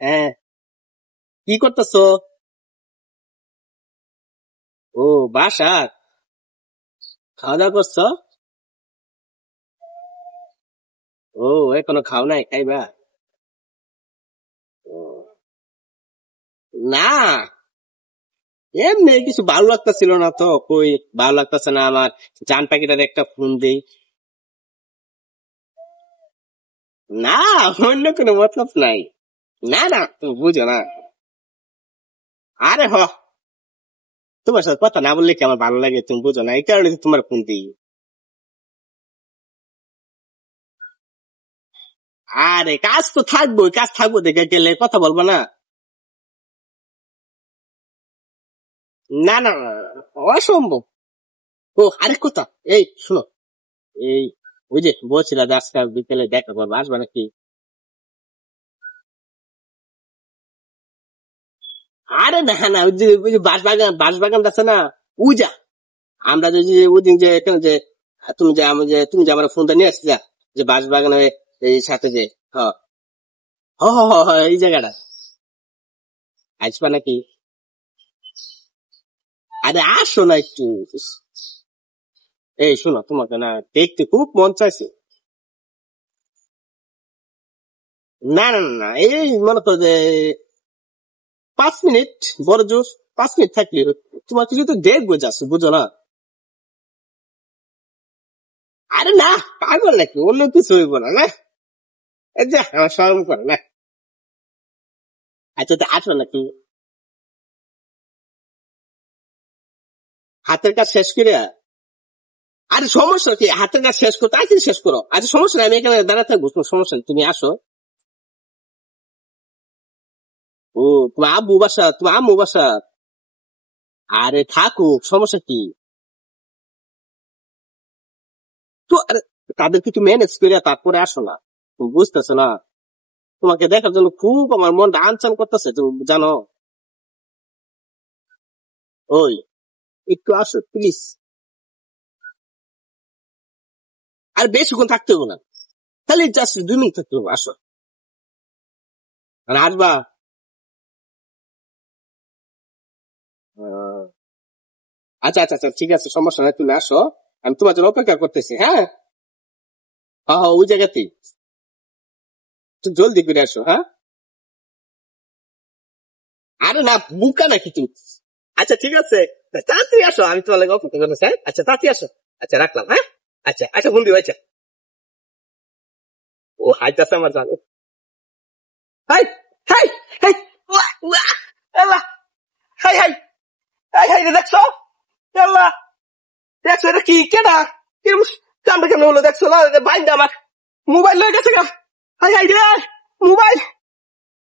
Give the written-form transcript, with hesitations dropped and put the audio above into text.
হ্যাঁ, কি করতেছো? ও, বাসা। খাওয়া দাওয়া করছো? ও, এখনো খাও নাই, খাইবা? ও, না, এমনি কিছু ভালো লাগতেছিল না তো, কই ভালো লাগতেছে না আমার। জান পাখিটার একটা ফোন দেই। না, অন্য কোনো মতলব নাই। না না, তুমি বুঝো না। আরে তোমার সাথে কথা না বললে কি আমার ভালো লাগে, তুমি বুঝো না, এই কারণে তো তোমার ফোন দিই। আরে কাজ তো থাকবো, কাজ থাকবো, দেখে গেলে কথা বলবো না। না না না, অসম্ভব। ও, আরেক কথা, এই শোনো, এই ওই যে বলছিল যে আজকে বিকেলে দেখা করবো, আসবে নাকি? আরে না না, ওই যে বাঁশবাগান আছে না, উজা। আমরা যে ওদিন যে এখানে যে তুমি যে আমার ফোনটা নিয়ে আসছি যা, যে বাঁশবাগানের এই সাথে যে, হ হ হ হ, হ, এই জায়গাটা আসবা নাকি? আরে আসো না একটু। এই শোনো, তোমাকে না দেখতে খুব মন চাইছে। না না না না, এই মনে করো যে 5 মিনিট, বড় জোর 5 মিনিট থাকলে তোমাকে যদি দেখবো, যাচ্ছ বুঝো না। আরে না, পাগল নাকি, অন্য কিছু হইব না না। এই যে আমার শরম করে না। আচ্ছা, তো আসো নাকি? হাতের কাজ শেষ করে। আরে সমস্যা কি, হাতের কাজ শেষ করো, তাড়াতাড়ি শেষ করো। আচ্ছা সমস্যা নেই, আমি এখানে দাঁড়াতে থাকবো, কোনো সমস্যা নেই, তুমি আসো। ও, তোমার আব্বু বাসা। আরে থাকুক, সমস্যা কি? তো আরে, তাদেরকে একটু ম্যানেজ করে তারপরে আসো না, তুমি বুঝতেছো না? তোমাকে দেখার জন্য খুব আমার মনটা আনচান করতেছে, তুমি জানো। ওই, একটু আসো প্লিজ। আর বেশিক্ষণ থাকতে হবে না, খালি জাস্ট 2 মিনিট থাকতে হবে, আসো। আর আসবা? আহ, আচ্ছা আচ্ছা আচ্ছা, ঠিক আছে, সমস্যা নাই, তুমি আসো। আমি তোমার জন্য অপেক্ষা করতেছি, হ্যাঁ। হ্যাঁ হ্যাঁ, ওই জায়গাতেই। একটু জলদি করে আসো, হ্যাঁ। আরে না, বুকা নাকি তুমি? আচ্ছা ঠিক আছে, তাড়াতাড়ি আসো, আমি তোমার লাগে অপেক্ষা করতেছি, হ্যাঁ। আচ্ছা তাড়াতাড়ি আসো। আচ্ছা রাখলাম, হ্যাঁ। আচ্ছা আচ্ছা, বন্ধু, আচ্ছা। ও হাইতাছে আমার জানো। হাই হাই হাই, ওয়া ওয়া, আল্লাহ, হাই হাই হাই হাই রে, দেখছো? আল্লাহ, দেখছো এটা কি, কেডা? এরম কামটা কেমন হলো দেখছো না? বাইন্দা আমার মোবাইল লয়ে গেছে গা। হাই হাই রে, মোবাইল।